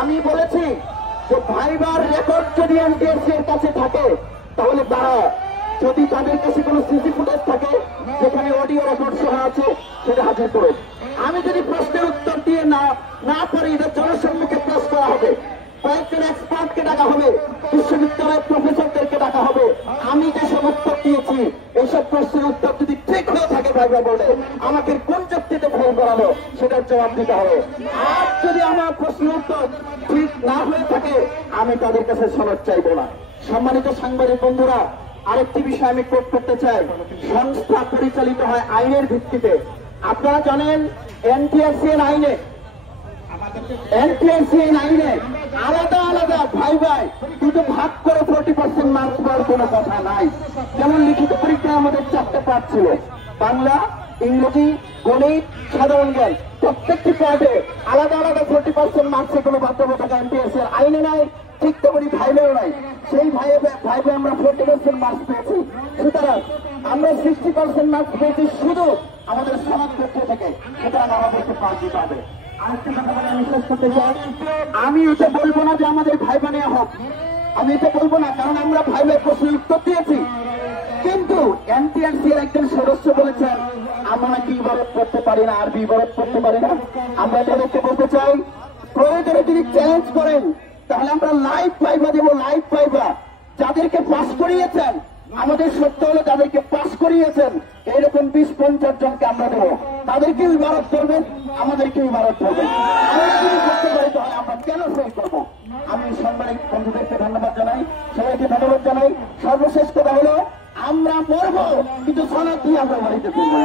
আমি বলেছি যে ভাইবার রেকর্ড যদি এনটিআরসি এর কাছে থাকে তাহলে তারা যদি তাদের কাছে কোনো সিসি ফুটেজ থাকে যেখানে অডিও রেকর্ড সহ আছে সেটা হাজির করুন। আমি যদি প্রশ্নের উত্তর দিয়ে না পারি এটা জনসম্মুখে পেশ করা হবে, কয়েকজন এক্সপার্টকে ডাকা হবে, বিশ্ববিদ্যালয়ের প্রফেসরদেরকে ডাকা হবে। আমি যেসব উত্তর দিয়েছি এইসব প্রশ্নের উত্তর যদি ঠিক হয়ে থাকে ভাইবা বলে আমাকে কোন যুক্তিতে ফেল করালো সেটার জবাব দিতে হবে। আর যদি আমার প্রশ্নের উত্তর ঠিক না হয়ে থাকে আমি তাদের কাছে সনদ চাইব না। সম্মানিত সাংবাদিক বন্ধুরা, আরেকটি বিষয় আমি কোট করতে চাই। সংস্থা পরিচালিত হয় আইনের ভিত্তিতে। আপনারা জানেন এনটিআরসি এর আইনে আলাদা আলাদা ভাই কিন্তু ভাগ করে 40% মার্কস পাওয়ার কোনো কথা নাই। যেমন লিখিত পরীক্ষায় আমাদের 4টে পাঠ ছিল, বাংলা, ইংরেজি, গণিত, সাধারণ জ্ঞান। প্রত্যেকটি পাঠে আলাদা আলাদা 40% মার্কসের কোনো বাধ্যবাধকতা এনটিআরসি এর আইনে নাই, ঠিক তেমনি ভাইবেও নাই। সেই ভাইবে আমরা 40% মার্কস পেয়েছি। সুতরাং আমরা 60% মার্কস পেয়েছি শুধু আমাদের সমাজ ক্ষেত্র থেকে। সুতরাং আমাদেরকে পাঠ দিতে হবে। আরেকটা কথা বলে আমি শেষ করতে চাই, আমি এটা বলবো না যে আমাদের ভাইবা নেওয়া হোক, আমি এটা বলবো না, কারণ আমরা ভাইবের প্রশ্নের উত্তর দিয়েছি। কিন্তু এনটিআরসি এর একজন সদস্য বলেছেন আমরা নাকি ইবারত করতে পারি না, আরবি ইবারত করতে পারি না। আমরা তাদেরকে বলতে চাই প্রয়োজনে যদি চ্যালেঞ্জ করেন তাহলে আমরা লাইভ ভাইবা দেবো, লাইভ ভাইবা। যাদেরকে পাস করিয়েছেন, আমাদের সত্য হলে যাদেরকে পাস করিয়েছেন এরকম 20-50 জনকে আমরা দেবো, তাদেরকেও ইবারত করবেন, আমাদেরকেও ইবারত করবেন। আমরা যদি করতে পারি তাহলে আমরা কেন ফেল করবো? আমি সাংবাদিক বন্ধুদেরকে ধন্যবাদ জানাই, সবাইকে ধন্যবাদ জানাই। সর্বশেষ কথা হলো আমরা মরবো কিন্তু সনদ দিয়ে আমরা বাড়িতে ফিরবো।